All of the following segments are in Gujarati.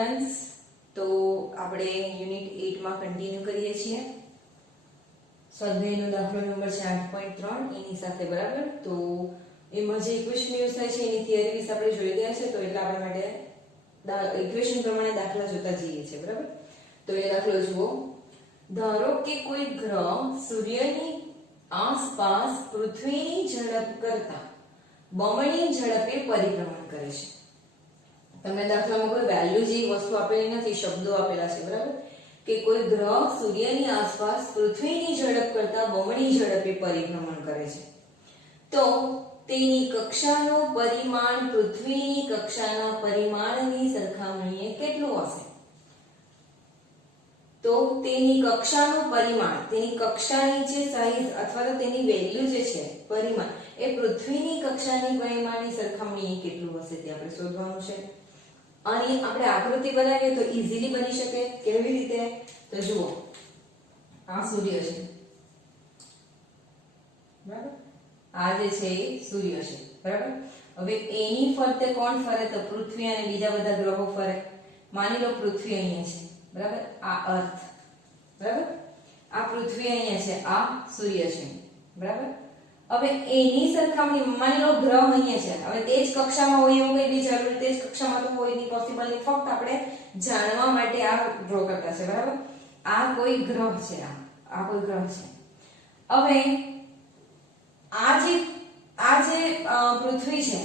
સ્ટુડન્ટ્સ, તો આપણે યુનિટ 8 માં કન્ટિન્યુ કરીએ છીએ. સ્વાધ્યાયનો દાખલો નંબર 8.3 એની સાથે બરાબર. તો એમાં જે ઇક્વેશન યુઝ થાય છે એની થિયરી વિશે આપણે જોઈ ગયા છે. તો એટલે આપણા માટે ઇક્વેશન પ્રમાણે દાખલા જોતા જઈએ છીએ બરાબર. તો એ દાખલો જુઓ. ધારો કે કોઈ ગ્રહ સૂર્યની આસપાસ પૃથ્વીની ઝડપ કરતા બમણી ઝડપે પરિભ્રમણ કરે છે. તમને દાખલામાં કોઈ વેલ્યુ જેવી વસ્તુ આપેલી નથી, શબ્દો આપેલા છે બરાબર. કે કોઈ ગ્રહ સૂર્યની આસપાસ પૃથ્વીની ઝડપ કરતા બમણી ઝડપે પરિભ્રમણ કરે છે, તો તેની કક્ષાનું પરિમાણ પૃથ્વીની કક્ષાના પરિમાણની સરખામણીએ કેટલું હશે? તો તેની કક્ષાનું પરિમાણ, તેની કક્ષાની જે સાઈઝ અથવા તો તેની વેલ્યુ જે છે પરિમાણ, એ પૃથ્વીની કક્ષાની પરિમાણની સરખામણીએ કેટલું હશે તે આપણે શોધવાનું છે. અને આપણે આકૃતિ બનાવીએ તો ઈઝીલી બની શકે. કેવી રીતે? તો જુઓ, આ સૂર્ય છે બરાબર. આ જે છે એ સૂર્ય છે બરાબર. હવે એની ફરતે કોણ ફરે? તો પૃથ્વી અને બીજા બધા ગ્રહો ફરે. માની લો પૃથ્વી અહીંયા છે બરાબર, આ અર્થ બરાબર, આ પૃથ્વી અહીંયા છે, આ સૂર્ય છે બરાબર. હવે એની સરખામણી માની લો ગ્રહ અહીંયા છે. હવે તે જ કક્ષામાં હોય એવું કઈ બી જરૂર, તે જ કક્ષામાં તો હોય નહીં, પોસિબલ નહીં. ફક્ત આપણે જાણવા માટે આ ડ્રો કરતા છે બરાબર. આ કોઈ ગ્રહ છે, આ કોઈ ગ્રહ છે. હવે આ જે પૃથ્વી છે,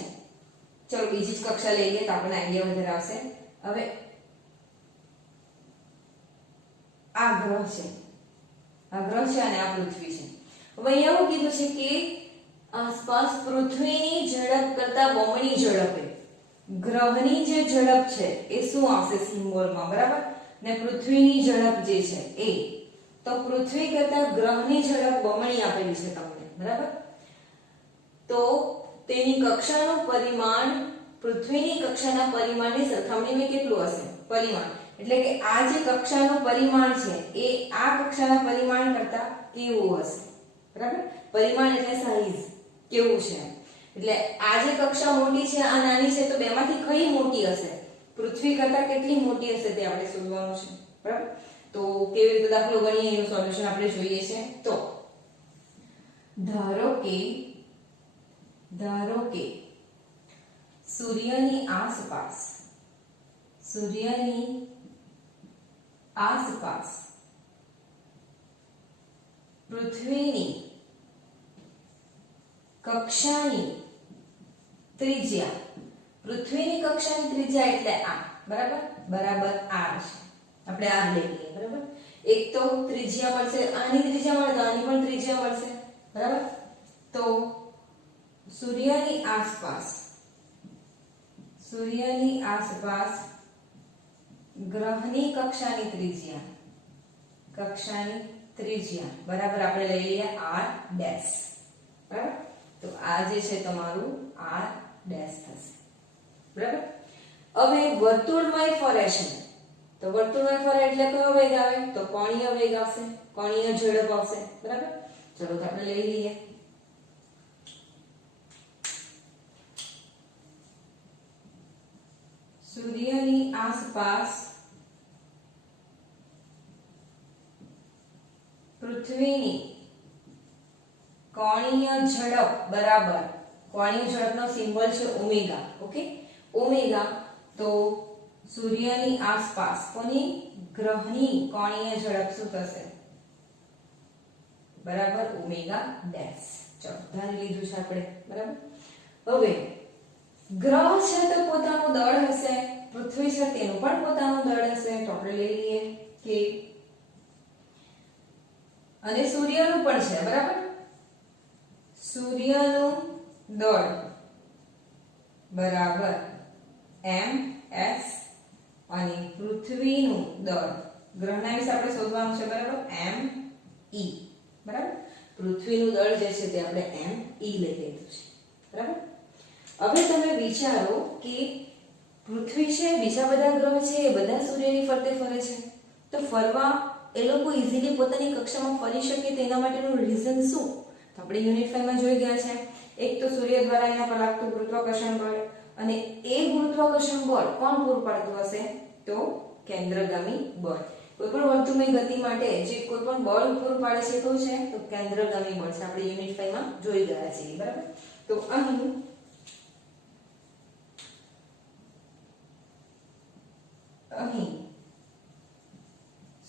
ચલો બીજી જ કક્ષા લઈ લઈએ તો આપણને આઈડિયા વધારે આવશે. હવે આ ગ્રહ છે, આ ગ્રહ છે અને આ પૃથ્વી છે. હવે અહીંયા એવું કીધું છે કે આસપાસ પૃથ્વીની ઝડપ કરતા બમણી ઝડપે ગ્રહની જે ઝડપ છે એ શું આવશે સિમ્બોલમાં બરાબર, ને પૃથ્વીની ઝડપ જે છે એ, તો પૃથ્વી કરતા ગ્રહની ઝડપ બમણી આપેલી છે તમને બરાબર. તો તેની કક્ષાનું પરિમાણ પૃથ્વીની કક્ષાના પરિમાણની સરખામણીમાં કેટલું હશે? પરિમાણ એટલે કે આ જે કક્ષાનું પરિમાણ છે એ આ કક્ષાના પરિમાણ કરતા કેવું હશે બરાબર. પરિમાણ એટલે સાઈઝ, કેવું છે. એટલે આ જે કક્ષા મોટી છે, આ નાની છે, તો બેમાંથી કઈ મોટી હશે? પૃથ્વી કરતા કેટલી મોટી હશે તે આપણે શોધવાનું છે બરાબર. તો કેવી રીતે દાખલો ગણીએ એનું સોલ્યુશન આપણે જોઈએ છે. તો ધારો કે સૂર્યની આસપાસ પૃથ્વીની કક્ષાની ત્રિજ્યા, પૃથ્વીની કક્ષાની ત્રિજ્યા એટલે આ બરાબર, બરાબર r છે. આપણે r લઈ લઈએ બરાબર. એક તો ત્રિજ્યા મળશે, આની ત્રિજ્યા મળે તો આની પણ ત્રિજ્યા મળશે બરાબર. તો સૂર્યની આસપાસ ગ્રહની કક્ષાની ત્રિજ્યા બરાબર આપણે લઈ લઈએ r ડેશ બરાબર. તો આ જે છે તમારું r ડેશ થશે બરાબર. હવે વર્તુળમય ફરે છે, તો વર્તુળમય ફરે એટલે કયો વેગ આવે? તો કોણીય વેગ આવશે, કોણીય ઝડપ આવશે બરાબર. ચલો તો આપણે લઈ લઈએ. સૂર્યની આસપાસ પૃથ્વીની કોણીય ઝડપ બરાબર, કોણીય ઝડપનો સિમ્બોલ છે ઓમેગા. Okay, omega. તો સૂર્યની આસપાસ કોની? ગ્રહની કોણીય ઝડપ શું થશે? બરાબર ઓમેગા ડેશ. ચલો ધારી લીધું છે આપણે બરાબર. હવે ગ્રહ છે તો પોતાનું દળ હશે, પૃથ્વી છે તેનું પણ પોતાનું દળ હશે. તો આપણે લઈ લઈએ કે, અને સૂર્યનું પણ છે બરાબર. સૂર્યનું દળ બરાબર ms અને પૃથ્વીનું દળ, ગ્રહના વિશે આપણે શોધવાનું છે બરાબર, me બરાબર. પૃથ્વીનું દળ જે છે તે આપણે me લઈ લીધું છે બરાબર. હવે તમે વિચારો કે પૃથ્વી છે, બીજા બધા ગ્રહ છે એ બધા સૂર્યની ફરતે ફરે છે, તો ફરવા એ લોકો ઈઝીલી પોતાની કક્ષામાં ફરી શકે તેના માટેનું રીઝન શું? તો આપણે યુનિટ 5 માં જોઈ ગયા છે. એક તો સૂર્ય દ્વારા એના પર લાગતું ગુરુત્વાકર્ષણ બળ, અને એ ગુરુત્વાકર્ષણ બળ કોણ પૂરું પાડતું હશે? તો કેન્દ્રગામી બળ. કોઈ પણ વર્તુળની ગતિ માટે જે કોઈ પણ બળ પૂરું પાડે છે તો છે તો કેન્દ્રગામી બળ છે. આપણે યુનિટ 5 માં જોઈ ગયા છીએ, બરાબર. તો અહીં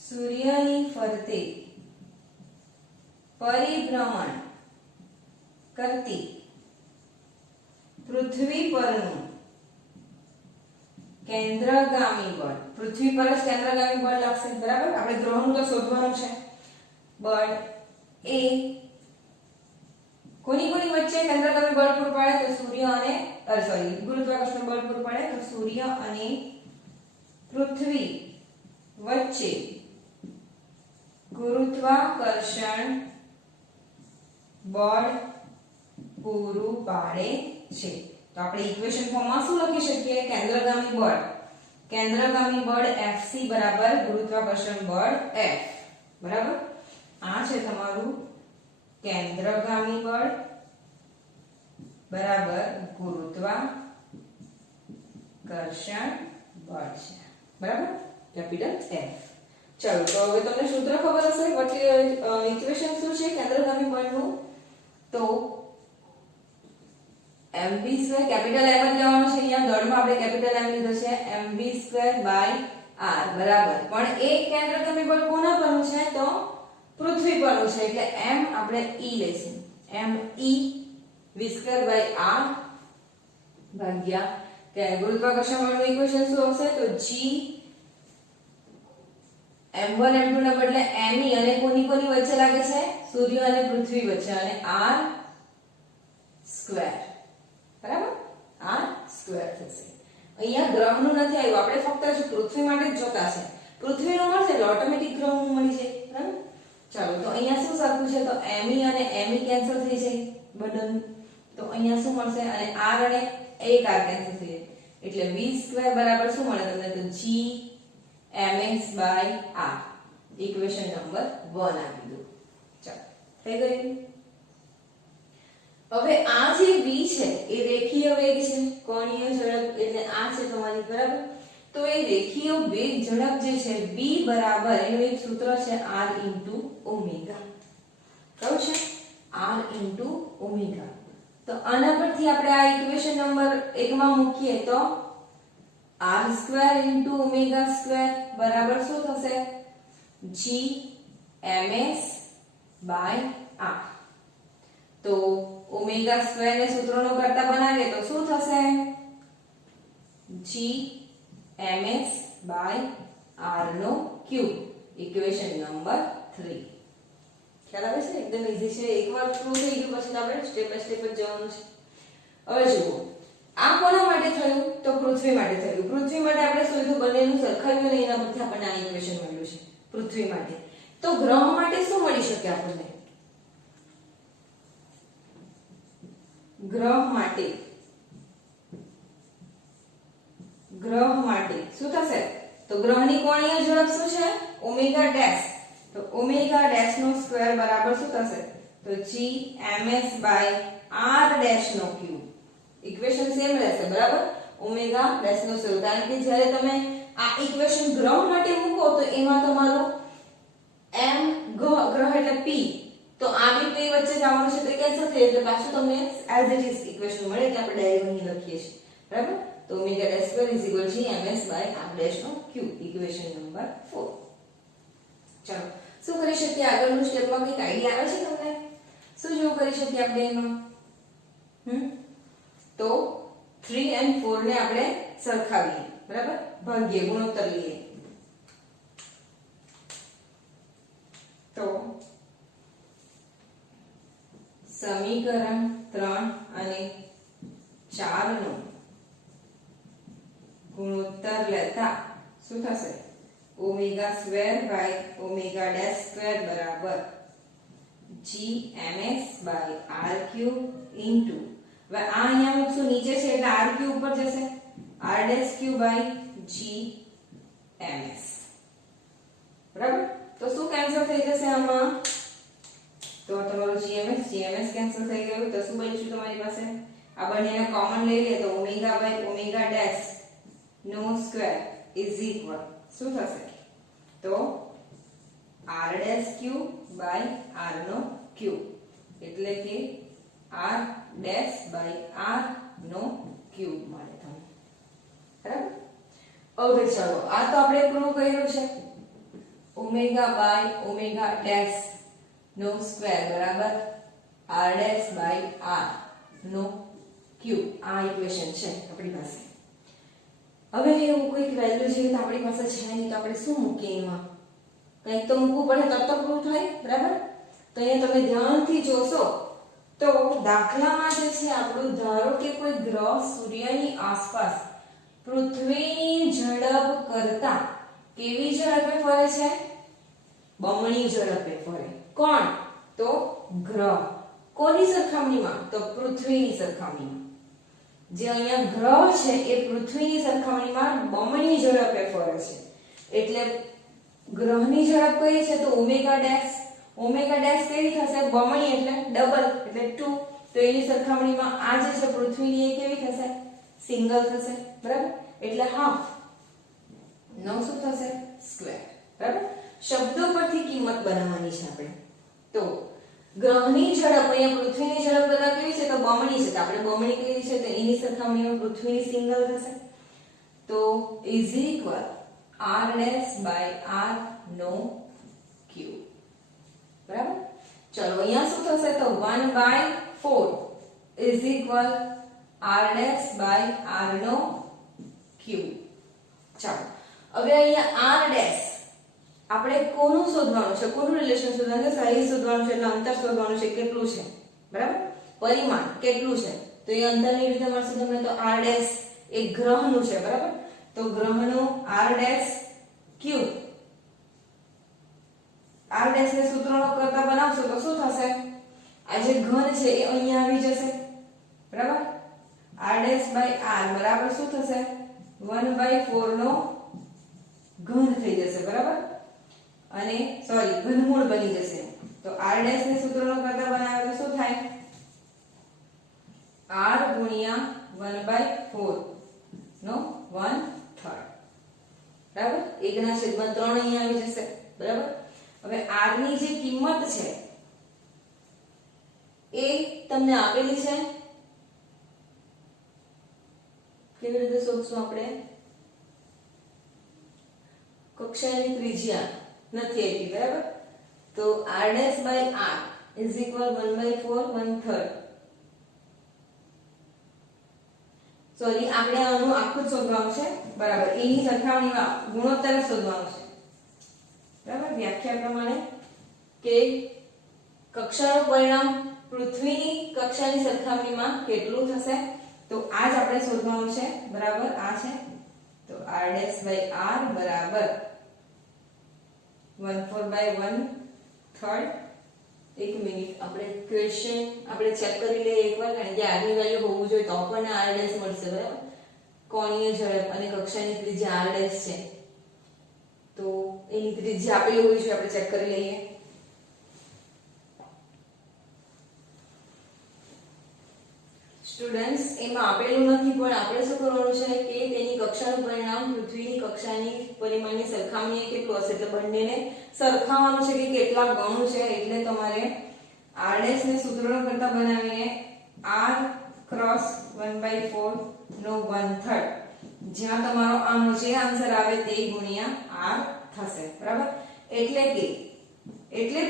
સૂર્યની ફરતે પરિભ્રમણ કરતી પૃથ્વી પરનું કેન્દ્રગામી બળ, પૃથ્વી પર જ કેન્દ્રગામી બળ લાગશે, બરાબર. આપણે ગ્રહનું તો શોધવાનું છે. બળ એ કોની વચ્ચે કેન્દ્રગામી બળ પૂરું પાડે તો સૂર્ય અને ગુરુત્વાકર્ષણ બળ પૂરું પાડે તો સૂર્ય અને પૃથ્વી વચ્ચે ગુરુત્વાકર્ષણ બળ પૂરું પાડે છે. તો આપણે ઇક્વેશન ફોર્મમાં શું લખી શકીએ? કેન્દ્રગામી બળ Fc બરાબર ગુરુત્વાકર્ષણ બળ F, બરાબર. આ છે તમારું કેન્દ્રગામી બળ બરાબર ગુરુત્વાકર્ષણ બળ છે, બરાબર, કેપિટલ F. ચલો તો હવે તમને સૂત્ર ખબર હશે, ઇક્વેશન શું છે કેન્દ્રગામી બળનું? તો mv2 કેપિટલ M જ લેવાનું છે. અહીંયા દળમાં આપણે કેપિટલ M લીધો છે, mv2/r બરાબર. પણ એક કેન્દ્રગામી બળ કોના પરનું છે? તો પૃથ્વી પરનું છે, એટલે m આપણે e લઈશું. me v2/r ભાગ્યા કે ગુરુત્વાકર્ષણ બળનું ઇક્વેશન શું આવશે? તો g m1 m2 ના બદલે me અને કોની વચ્ચે લાગે છે? સૂર્ય અને પૃથ્વી વચ્ચે, અને r સ્ક્વેર, બરાબર. r સ્ક્વેર થશે. અહીંયા ગ્રહનું નથી આવ્યું, આપણે ફક્ત જો પૃથ્વી માટે જ જોતા છે. પૃથ્વીનું મળશે એટલે ઓટોમેટિક ગ્રહનું મળી જાય, બરાબર. ચાલો તો અહીંયા શું સરખું છે? તો me અને me કેન્સલ થઈ જાય બદલ. તો અહીંયા શું મળશે? અને r અને એક r કેન્સલ થઈ જાય એટલે v2 બરાબર શું મળે તમને? તો g ms/r. ઇક્વેશન નંબર 1 આપી દો. ચાલો થઈ ગયું. હવે આ જે v છે એ રેખીય વેગ છે, કોણીય ઝડપ એટલે આ છે તમારી, બરાબર. તો એ રેખીય વેગ ઝડપ જે છે v બરાબર એનું એક સૂત્ર છે r * ઓમેગા. કયું છે? r * omega. તો આના પરથી આપણે આ ઇક્વેશન નંબર 1 માં મૂકીએ તો r2 * ઓમેગા2 બરાબર શું થશે? g ms/r. તો ઓમેગા સ્ક્વેર ને સૂત્રનો કરતા બનાવીએ તો શું થશે? g ms/r નો ક્યુબ. Equation number 3. ખ્યાલ આવે છે? એકદમ ઈઝી છે. એકવાર પ્રૂવ થઈ ગયું પછી આપણે સ્ટેપ બાય સ્ટેપ જ જવાનું છે. હવે જુઓ, આ કોના માટે થયું? તો પૃથ્વી માટે થયું. પૃથ્વી માટે આપણે શોધ્યું, બંનેનું સરખાવ્યું ને એના પરથી આપણને આ ઇક્વેશન મળ્યું છે પૃથ્વી માટે. તો ગ્રહ માટે શું મળી શકે આપણને? ગ્રહ માટે શું થશે? તો ગ્રહની કોણીય ઝડપ શું છે? Omega dash. તો ઓમેગા ડેશ નો સ્ક્વેર બરાબર શું થશે? તો g ms/r ડેશ નો ક્યુબ. ઇક્વેશન સેમ રહેશે, બરાબર. ઓમેગા ડેશ નો સ્ક્વેર, કારણ કે જ્યારે તમે આ ઇક્વેશન ગ્રહ માટે મૂકો તો એમાં તમારો m ગ્રહ એટલે p, તો આ બી p વચ્ચે જવાનું છે તો કેન્સલ થઈ એટલે પાછું તમને એઝ ઇટ ઇઝ ઇક્વેશન મળે એટલે આપણે ડાયરેક્ટ અહીં લખીએ છીએ, બરાબર. તો omega dash square = g ms/r dash નો ક્યુબ. Equation number 4. ચલો શું કરી શકીએ આગળનું સ્ટેપમાં? કંઈક આઈડિયા આવે છે તમને? શું જેવું કરી શકીએ આપણે એમાં? તો 3 અને 4 ને આપણે સરખાવીએ, બરાબર. ભાગ્યે ગુણોત્તર લઈએ તો સમીકરણ 3 અને 4 નો ગુણોત્તર લેતા શું થશે? ω²/ω' બરાબર g ms/r³ ઇન્ટુ, હવે આ અહીંયા મૂકશું નીચે છે એટલે r³ ઉપર જશે, r'³ g ms, બરાબર. તો શું કેન્સલ થઈ જશે આમાં? તો તમારું gms કેન્સલ થઈ ગયું. તો શું બચ્યું તમારી પાસે? આ બંનેને કોમન લઈ લે તો ω/ω' નો સ્ક્વેર ઇઝ ઇક્વલ શું થશે તો r dash cube by r નો ક્યુબ એટલે કે r ડેશ બાય r નો ક્યુબ મળે તમને બરાબર। હવે ચાલો આ તો આપણે પ્રૂવ કર્યું છે ઓમેગા બાય ઓમેગા ડેશ નો સ્ક્વેર બરાબર r ડેશ બાય r નો ક્યુબ આ ઇક્વેશન છે આપણી પાસે। હવે એવું કોઈક વેલ્યુ છે તો આપણી પાસે છે નહીં તો આપણે શું મૂકીએ એમાં કંઈક તો મૂકવું પડે તો પ્રૂવ થાય બરાબર। તો અહીંયા તમે ધ્યાનથી જોશો તો દાખલામાં જે છે આપણું ધારો કે કોઈ ગ્રહ સૂર્યની આસપાસ પૃથ્વીની ઝડપ કરતા કેવી ઝડપે ફરે છે બમણી ઝડપે ફરે કોણ તો ગ્રહ કોની સરખામણીમાં તો પૃથ્વીની સરખામણીમાં જે અહીંયા ગ્રહ છે એ પૃથ્વીની સરખામણીમાં બમણી ઝડપે ફરે છે એટલે ગ્રહની ઝડપ કઈ છે તો ઓમેગા ડેશ કેવી થશે બમણી એટલે ડબલ એટલે 2 તો એની સરખામણીમાં આ જે છે પૃથ્વીની એ કેવી થશે સિંગલ થશે બરાબર એટલે હાફ નો શું થશે સ્ક્વેર બરાબર। શબ્દો પરથી કિંમત બનાવવાની છે આપણે તો ગ્રહની ઝડપ અહીંયા પૃથ્વીની ઝડપ કરતા કેવી છે તો બમણી છે તો આપણે બમણી કરી છે તો એની સરખામણીમાં પૃથ્વીની સિંગલ થશે તો is equal r dash by r નો ક્યુબ બરાબર। ચલો અહીંયા શું થશે તો 1/4 is equal r dash by r નો ક્યુબ। ચાલો હવે અહીંયા r ડેશ આપણે કોનું શોધવાનું છે કોનું રિલેશન શોધવાનું છે સાઈઝ શોધવાનું છે એટલે અંતર શોધવાનું છે કેટલું છે બરાબર પરિમાણ કેટલું છે તો એ અંતરની રીતે મળશે તમને તો r ડેશ એ ગ્રહનું છે બરાબર તો ગ્રહનું r dash cube r dash ને સૂત્રનો કરતા બનાવશો તો શું થશે આ જે ઘન છે એ અહીંયા આવી જશે બરાબર r ડેશ બાય r બરાબર શું થશે 1/4 નો ઘન થઈ જશે બરાબર અને સોરી ઘનમૂળ બની જશે તો r ડેશ ને સૂત્રનો કરતા બનાવે તો શું થાય r ગુણ્યા 1/4 નો 1/3 બરાબર 1/3 અહીંયા આવી જશે બરાબર। હવે r ની જે કિંમત છે એ તમને આપેલી છે કેવી રીતે શોધશું આપણે કક્ષાની ત્રિજ્યા નથી આપી બરાબર તો r dash by r is equal 1/4 1/3 sorry આપણે આનું આખું જ શોધવાનું છે બરાબર એની સરખામણીમાં ગુણોત્તર શોધવાનું છે બરાબર વ્યાખ્યા પ્રમાણે કે કક્ષાનું પરિણામ પૃથ્વીની કક્ષાની સરખામણીમાં કેટલું થશે તો આ જ આપણે શોધવાનું છે બરાબર આ છે તો r ડેશ બાય r બરાબર 1/4 એક મિનિટ આપણે ક્વેશ્ચન આપણે ચેક કરી લઈએ એકવાર કારણ કે r ની વેલ્યુ હોવું જોઈએ તો આપણને r ડેશ મળશે બરાબર કોણીય ઝડપ અને કક્ષાની ત્રિજ્યા r ડેશ છે તો એની ત્રિજ્યા આપેલી હોવી જોઈએ આપણે ચેક કરી લઈએ સ્ટુડન્ટ્સ એમાં આપેલું નથી પણ આપણે શું કરવાનું છે કે તેની કક્ષાનું પરિણામ પૃથ્વીની કક્ષાની પરિમાણની સરખામણીએ કેટલું હશે એટલે બંનેને સરખાવવાનું છે કે કેટલા ગણું છે એટલે તમારે r ડેશ ને સૂત્રનો કરતા બનાવીને r ક્રોસ 1/4 નો 1/3 જ્યાં તમારો આનો જે આન્સર આવે તે ગુણ્યા r થશે બરાબર એટલે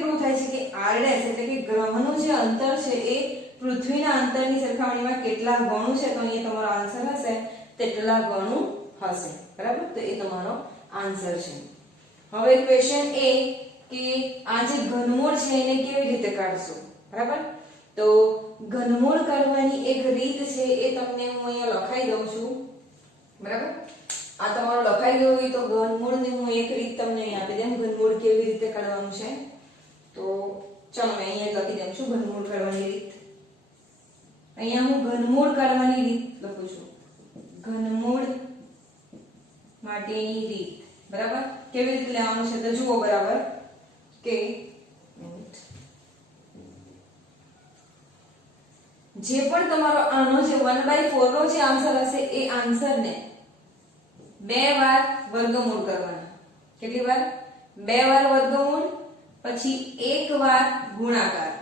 પ્રૂવ થાય છે કે r ડેશ એટલે કે ગ્રહનું જે અંતર છે એ પૃથ્વીના અંતરની સરખામણીમાં કેટલા ગણું છે તો અહીંયા તમારો આન્સર હશે તેટલા ગણું હશે બરાબર તો એ તમારો આન્સર છે। હવે ક્વેશ્ચન એ કે આ જે ઘનમૂળ છે એને કેવી રીતે કાઢશું બરાબર તો ઘનમૂળ કાઢવાની એક રીત છે એ તમને હું અહીંયા લખાઈ દઉં છું બરાબર આ તમારો લખાઈ ગયો હોય તો ઘનમૂળની હું એક રીત તમને અહીં આપી દઉં ઘનમૂળ કેવી રીતે કાઢવાનું છે તો ચાલો મેં અહીંયા લખી દઉં છું ઘનમૂળ કાઢવાની રીત અહીંયા હું ઘનમૂળ કાઢવાની રીત લખું છું ઘનમૂળ માટેની રીત બરાબર કેવી રીતે લેવાનું છે તો જુઓ બરાબર કે જે પણ તમારો આનો જે 1/4 નો જે આન્સર હશે એ આન્સર ને 2 વાર વર્ગમૂળ કરવાના. કેટલી વાર? 2 વાર વર્ગમૂળ, પછી 1 વાર ગુણાકાર,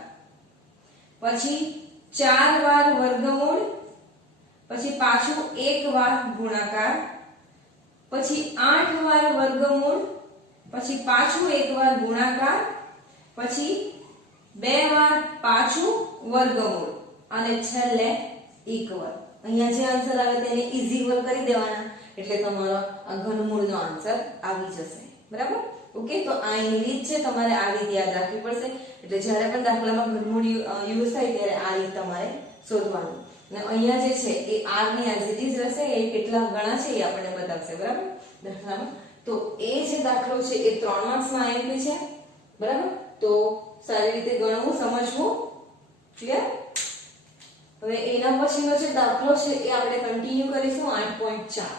પછી 4 વાર વર્ગમૂળ, પછી પાછું 1 વાર ગુણાકાર, પછી 8 વાર વર્ગમૂળ, પછી પાછું 1 વાર ગુણાકાર, પછી 2 વાર પાછું વર્ગમૂળ અને છેલ્લે 1 વાર. અહીંયા જે આન્સર આવે તેને ઇઝીવલ કરી દેવાના એટલે તમારો આ ઘનમૂળનો આન્સર આવી જશે. બરાબર? ઓકે, તો આ એની રીત છે, તમારે આ રીત યાદ રાખવી પડશે. એટલે જ્યારે પણ દાખલામાં ઘનમૂળ યુઝ થાય ત્યારે આ રીત તમારે શોધવાનું. અને અહીંયા જે છે એ r ની એઝ ઇટ ઇઝ રહેશે, એ કેટલા ગણા છે એ આપણને બતાવશે. બરાબર? દાખલામાં તો એ જે દાખલો છે એ 3 માર્ક્સમાં આવેલી છે. બરાબર? તો સારી રીતે ગણવું, સમજવું. ક્લિયર? હવે એના પછીનો જે દાખલો છે એ આપણે કન્ટિન્યુ કરીશું 8.4.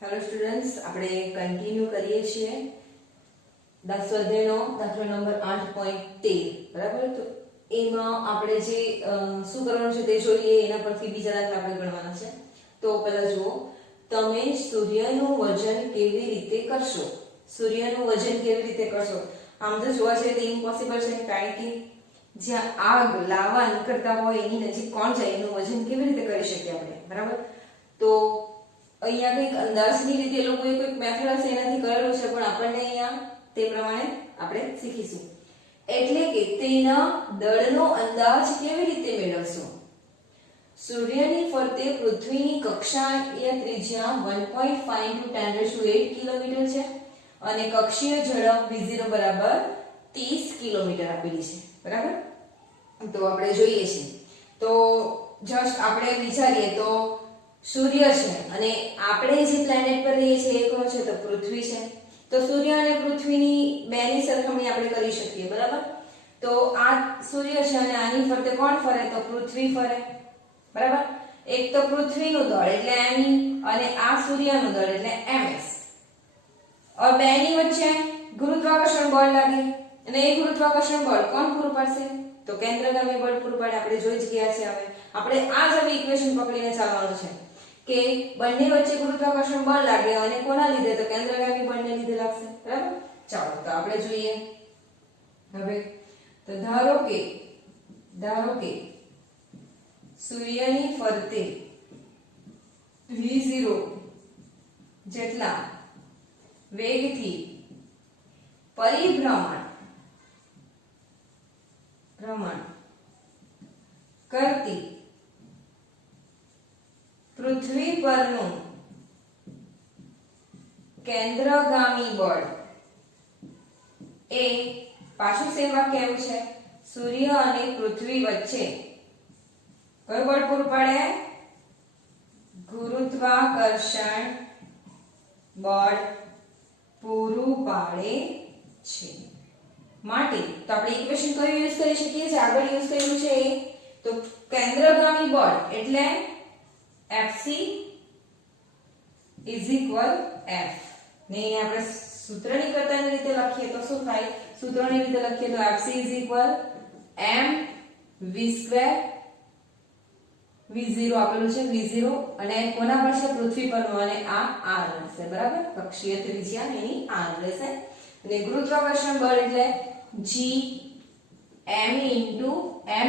હેલો સ્ટુડન્ટ્સ, આપણે કન્ટિન્યુ કરીએ છીએ સ્વાધ્યાયનો દાખલો નંબર 8.13. બરાબર? તો એમાં આપણે જે શું કરવાનું છે તે જોઈએ, એના પરથી બીજા દાખલા આપણે ગણવાના છે. તો પહેલા જુઓ, તમે સૂર્યનું વજન કેવી રીતે કરશો? સૂર્યનું વજન કેવી રીતે કરશો? આમ તો જોવા જઈએ તો ઇમ્પોસિબલ છે, કારણ કે જ્યાં આગ લાવા નીકળતા હોય એની નજીક કોણ જાય, એનું વજન કેવી રીતે કરી શકીએ આપણે? બરાબર? તો અહીંયા કંઈક અંદાજની રીતે એ લોકોએ કોઈક મેથડ હશે એનાથી કરેલું છે, પણ આપણને અહીંયા તે પ્રમાણે આપણે શીખીશું. એટલે કે તેના દળનો અંદાજ કેવી રીતે મેળવશો? સૂર્યની ફરતે પૃથ્વીની કક્ષાએ ત્રિજ્યા 1.5 × 10⁸ કિલોમીટર છે અને કક્ષીય ઝડપ v0 બરાબર 30 કિલોમીટર આપેલી છે. બરાબર? તો આપણે જોઈએ છે. તો જસ્ટ આપણે વિચારીએ તો સૂર્ય છે અને આપણે જે પ્લેનેટ પર રહીએ છીએ એ કોણ છે? તો પૃથ્વી છે. તો સૂર્ય અને પૃથ્વીની બેની સરખામણી આપણે કરી શકીએ. બરાબર? તો આ સૂર્ય છે અને આની ફરતે કોણ ફરે? તો પૃથ્વી ફરે. બરાબર? એક તો પૃથ્વીનું દળ એટલે m અને આ સૂર્યનું દળ એટલે ms. હવે બેની વચ્ચે ગુરુત્વાકર્ષણ બળ લાગે અને એ ગુરુત્વાકર્ષણ બળ કોણ પૂરું પાડશે? તો કેન્દ્રગામી બળ પૂરું પાડે. આપણે જોઈ જ ગયા છે. હવે આપણે આ જ ઇક્વેશન પકડીને ચાલવાનું છે કે બંને વચ્ચે ગુરુત્વાકર્ષણ બળ લાગે અને કોના લીધે? તો કેન્દ્રગામી બળને લીધે લાગશે. બરાબર? ચાલો તો આપણે જોઈએ. હવે તો ધારો કે સૂર્યની ફરતે v0 જેટલા વેગથી પરિભ્રમણ કરતી પૃથ્વી પરનું કેન્દ્રગામી બળ એ પાછું સેમ વાક્ય એવું છે, સૂર્ય અને પૃથ્વી વચ્ચે કયું બળ પૂરું પાડે? ગુરુત્વાકર્ષણ બળ પૂરું પાડે છે. માટે તો આપણે ઇક્વેશન કયું યુઝ કરી શકીએ છીએ? આગળ યુઝ કર્યું છે તો કેન્દ્રગામી બળ એટલે Fc F ને આપણે સૂત્રની કરતાની રીતે લખીએ તો શું થાય? સૂત્રની રીતે લખીએ તો Fc m v2 v0 આપેલું છે, v0 અને કોના પર છે? પૃથ્વી પરનું અને આ r રહેશે. બરાબર? કક્ષીય ત્રિજ્યા એની r રહેશે અને ગુરુત્વાકર્ષણ બળ એટલે g m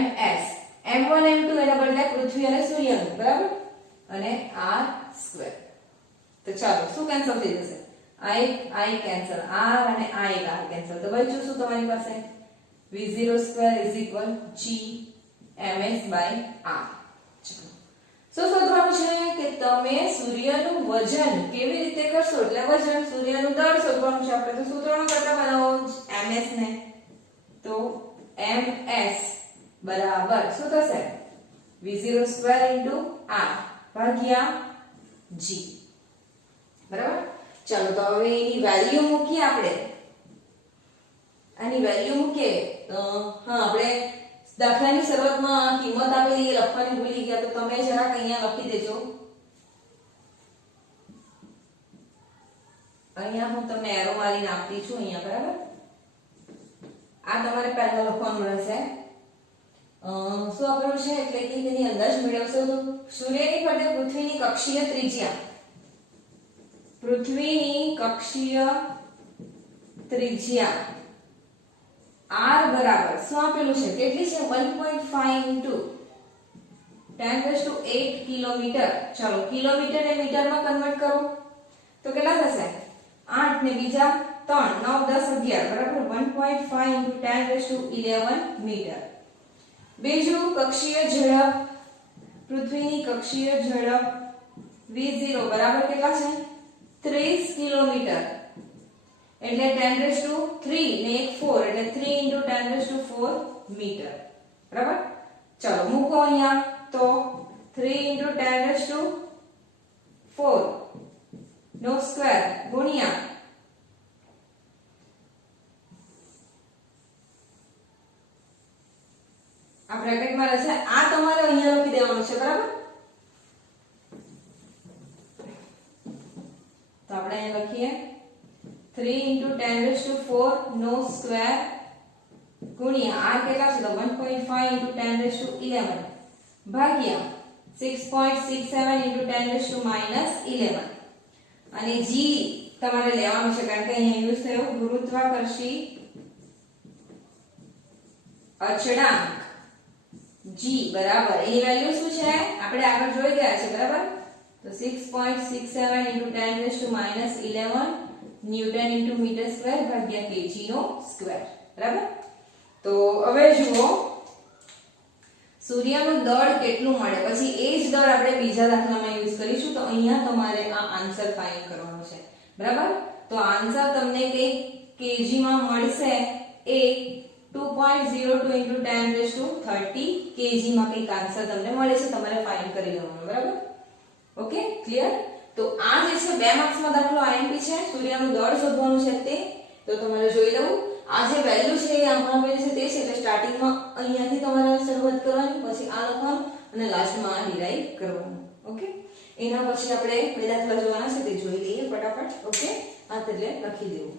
ms. m1 m2 એના બદલે પૃથ્વી અને સૂર્યનું. બરાબર? અને r2. તો ચાલો શું કેન્સલ થઈ જશે? I કેન્સલ, r અને આ એક r કેન્સલ. તો બચ્યું શું તમારી પાસે? v02 g ms/r. શું શોધવાનું છે કે તમે સૂર્યનું વજન કેવી રીતે કરશો? એટલે વજન, સૂર્યનું દળ શોધવાનું છે આપણે. તો સૂત્રનો કરતા બનાવો ms ને. તો ms બરાબર શું થશે? v02 r ભાગ્યા g. બરાબર? ચાલો તો હવે એની વેલ્યુ મૂકીએ આપણે. આની વેલ્યુ મૂકીએ તો હા, આપણે દાખલાની શરૂઆતમાં કિંમત આપેલી એ લખવાની ભૂલી ગયા, તો તમે જરાક અહીંયા લખી દેજો. અહીંયા હું તમને એરો મારીને આપતી છું અહીંયા. બરાબર? આ તમારે પહેલા લખવાનું રહેશે શું આપેલું છે એટલે કે તેની અંદાજ મેળવશો તો સૂર્યની ફરતે પૃથ્વીની કક્ષીય ત્રિજ્યા r બરાબર શું આપેલું છે કેટલી છે 1.5 into 10⁸ કિલોમીટર. ચાલો કિલોમીટર ને મીટરમાં કન્વર્ટ કરો તો કેટલા થશે 8 ને બીજા 3 9 10 11 બરાબર 1.5 into 10⁻11 મીટર. બીજું કક્ષીય ઝડપ પૃથ્વીની કક્ષીય ઝડપ v0 બરાબર કેટલા છે 30 કિલોમીટર એટલે 10⁻3 ને એક 4 એટલે 3 into 10⁻4 મીટર બરાબર. ચાલો મૂકો અહીંયા તો 3 into 10⁻4 નો સ્ક્વેર ગુણ્યા આ બ્રેકેટમાં રહેશે આ તમારે અહીંયા લખી દેવાનું છે બરાબર. તો આપણે અહીંયા લખીએ 3 into 10⁻4 નો સ્ક્વેર ગુણ્યા r કેટલા છે તો 1.5 into 10⁻11 ભાગ્યા 6.67 into 10⁻11 અને g તમારે લેવાનું છે કારણ કે અહીંયા યુઝ થયો ગુરુત્વાકર્ષી અચળાંક g બરાબર એની વેલ્યુ શું છે આપણે આગળ જોઈ ગયા છે બરાબર. તો 6.67 into 10⁻11 newton into metre square ભાગ્યા kg નો સ્ક્વેર બરાબર. તો હવે જુઓ સૂર્યનું દળ કેટલું મળે પછી એ જ દળ આપણે બીજા દાખલામાં યુઝ કરીશું. તો અહીંયા તમારે આ આન્સર ફાઇન્ડ કરવાનો છે બરાબર. તો આન્સર તમને કઈ kg માં મળશે એ 2.02 into 10⁻30 kg માં કઈક આન્સર તમને મળે છે તમારે ફાઇન્ડ કરી લેવાનું બરાબર. Okay clear. તો આ જે છે 2 માર્ક્સમાં દાખલો IMP છે સૂર્યનું દળ શોધવાનું છે તે તો તમારે જોઈ લેવું. આ જે વેલ્યુ છે એ આમાં આપેલી છે તે છે એટલે સ્ટાર્ટિંગમાં અહીંયાથી તમારે શરૂઆત કરવાની પછી આ લખવાનું અને લાસ્ટમાં આ ડિરાઈવ કરવાનું. ઓકે એના પછી આપણે બે દાખલા જોવાના છે તે જોઈ લઈએ ફટાફટ. ઓકે આ એટલે લખી દેવું.